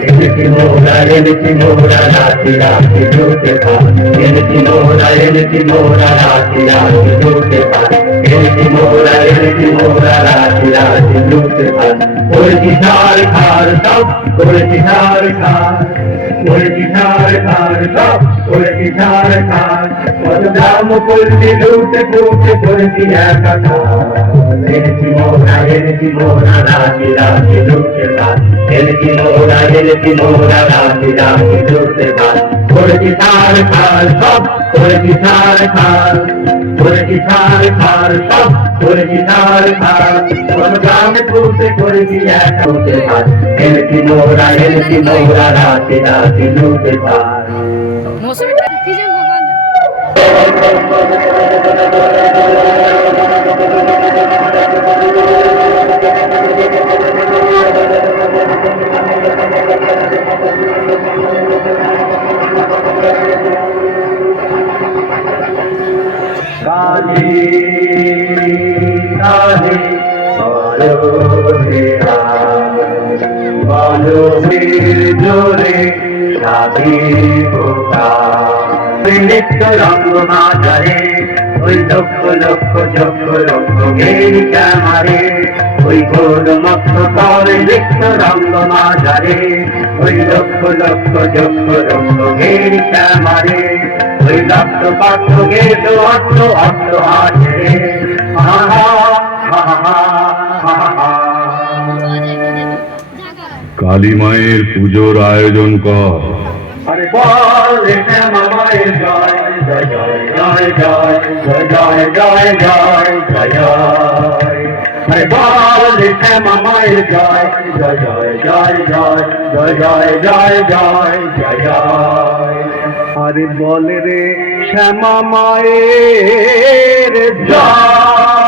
এনেছি মোরা রাতি রাতি লুটে পান এনেছি মোরা রাতি রাতি লুটে পান এনেছি মোরা রাতি রাতি লুটে পান করেছি ধার খার সব করেছি ধার খার করেছি ধার খার সব করেছি ধার খার কত দাম করছি লুটে ফুটে করেছি একাকার এনেছি মোরা রাতি রাতি লুটে পান এনেছি মোরা রাতি রাতি লুটে পান করেছি ধার খার সব করেছি ধার খার করেছি ধার খার সব করেছি ধার খার কোন গ্রামে পৌঁছে করেছি এক লুটে পান এনেছি মোরা রাতি রাতি লুটে পান কালী কালী বলবীর জোরে সাধি পোকা নিত্য রঙ্গ মাঝারে ওই লক্ষ লক্ষ লক্ষ লক্ষ গেরি ক্যামারে ওই গোল মক্ষ করে নিত্য রঙ্গ মাঝারে ওই লক্ষ লক্ষ লক্ষ লক্ষ গেরি ক্যামারে ওই লক্ষ পাত্র গেল অর্থ অর্থ আছে হা হা হা হা হা হা। কালী মায়ের পুজোর আয়োজন কর। আরে বল শ্যামা মায়ের জয় জয় জয় জয় জয় জয় জয় জয় জয় জয়। আরে বল শ্যামা মায়ের জয় জয় জয় জয় জয় জয় জয় জয় জয় জয় জয়। আরে বল রে শ্যামা মায়ের জয়।